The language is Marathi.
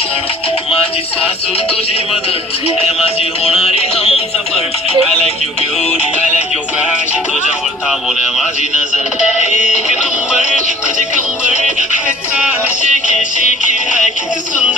भूषण माझी सासू तुझी मदर माझी होणारी Humsafar I like you beauty I like you fashion तुझ्यावर थांबून माझी नजर एक नंबर तुझे कंबर हाय चाल शेकी शेकी हाय किती सुंदर